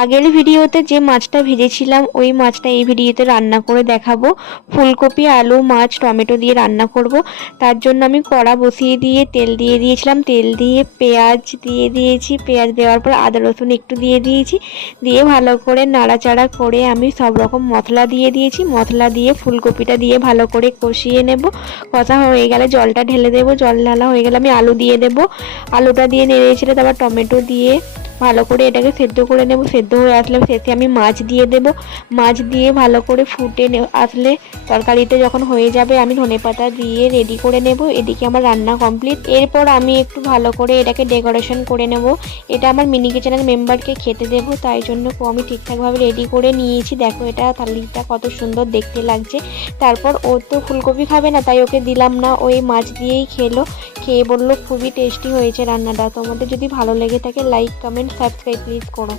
আগের ভিডিওতে যে মাছটা ভেজেছিলাম ওই মাছটা এই ভিডিওতে রান্না করে দেখাবো। ফুলকপি, আলু, মাছ, টমেটো দিয়ে রান্না করব। তার জন্য আমি কড়া বসিয়ে দিয়ে তেল দিয়ে দিয়েছিলাম, তেল দিয়ে পেঁয়াজ দিয়ে দিয়েছি, পেঁয়াজ দেওয়ার পর আদা রসুন একটু দিয়ে দিয়েছি, দিয়ে ভালো করে নাড়াচাড়া করে আমি সব রকম মশলা দিয়ে দিয়েছি। মশলা দিয়ে ফুলকপিটা দিয়ে ভালো করে কষিয়ে নেব। কষা হয়ে গেলে জলটা ঢেলে দেবো, জল ঢালা হয়ে গেলে আমি আলু দিয়ে দেবো। আলুটা দিয়ে নেড়ে ছেড়ে তারপর টমেটো দিয়ে ভালো করে এটাকে সেদ্ধ করে নেব। সেদ্ধ হয়ে আসলে শেষে আমি মাছ দিয়ে দেব। মাছ দিয়ে ভালো করে ফুটে আসলে তরকারিটা যখন হয়ে যাবে আমি ধনেপাতা দিয়ে রেডি করে নেব। এদিকে আমার রান্না কমপ্লিট। এরপর আমি একটু ভালো করে এটাকে ডেকোরেশন করে নেব। এটা আমার মিনি কিচেনের মেম্বারকে খেতে দেবো, তাই জন্য আমি ঠিকঠাকভাবে রেডি করে নিয়েছি। দেখো এটা থালিটা কত সুন্দর দেখতে লাগছে। তারপর ও তো ফুলকপি খাবে না, তাই ওকে দিলাম না, ওই মাছ দিয়েই খেলো। খেয়ে বললো খুবই টেস্টি হয়েছে রান্নাটা। তোমাদের যদি ভালো লেগে থাকে লাইক, কমেন্ট, সাবস্ক্রাইব প্লিজ করো।